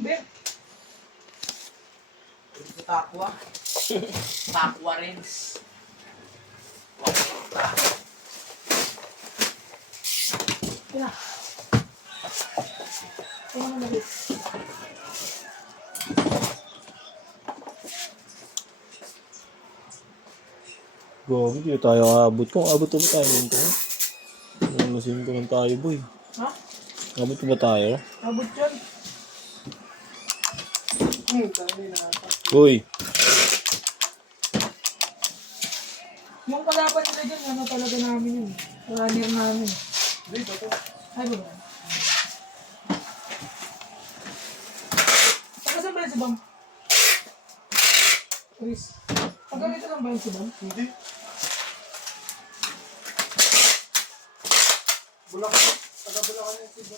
Ben. Takwa. Takwa rings. Yeah. Gobi, di tayo abot. Kung abot ba tayo nito? Namasin ko lang tayo, boy. Ha? Abot ba tayo? Abot yan. Tali na ata. Uy! Yung kalaban nila dyan, ano talaga namin yun. Runner namin. Dito to. Ay, ba ba? Saan ba yan si Bam? Chris. Ganito lang ba yan si Bam? Hindi. Bulacan. Taga-Bulacan yung sibo.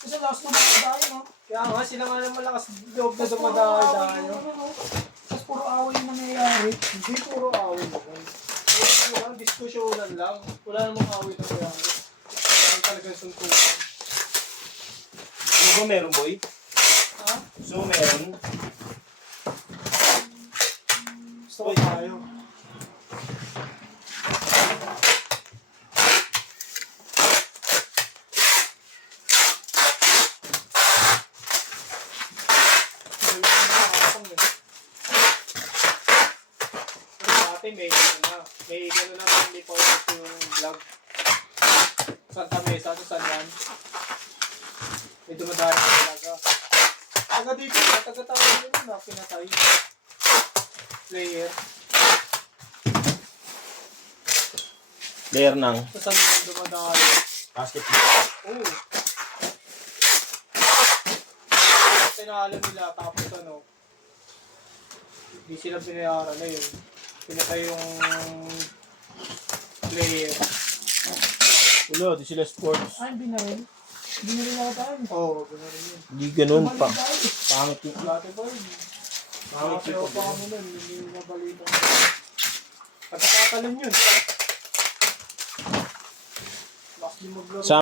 Kasi last na mga dahil, no? Kaya nga, sila nga ng malakas loob na dumadayo. Tapos puro away yung nangyayari. Hindi puro away naman. Puro lang, diskusyonan lang. Wala namang away na nangyayari. Wala talagang suntukan. Ano ba meron, boy? Ha? So, meron? Gusto ko tayo. May gano'n na may paulit yung vlog. Santa Mesa, ito saan yan? May dumadaan talaga. Taga dito, taga-tawa yun na pinatay. Player. Player ng Ito saan yung dumadaan? basketball. Oo. Tinalo nila tapos ano, hindi sila binayaran na yun. Pinatay yung player. Wala, di sila sports. Ay, binaril. Binaril ako tayo. Oo, gano'n yun. Hindi ganun pa. Pangit yung Dati ba yun? pangit Nakasayaw yung pa kami nun, hindi nabalita. Pagkakatalan yun. Last din maglaro. Sa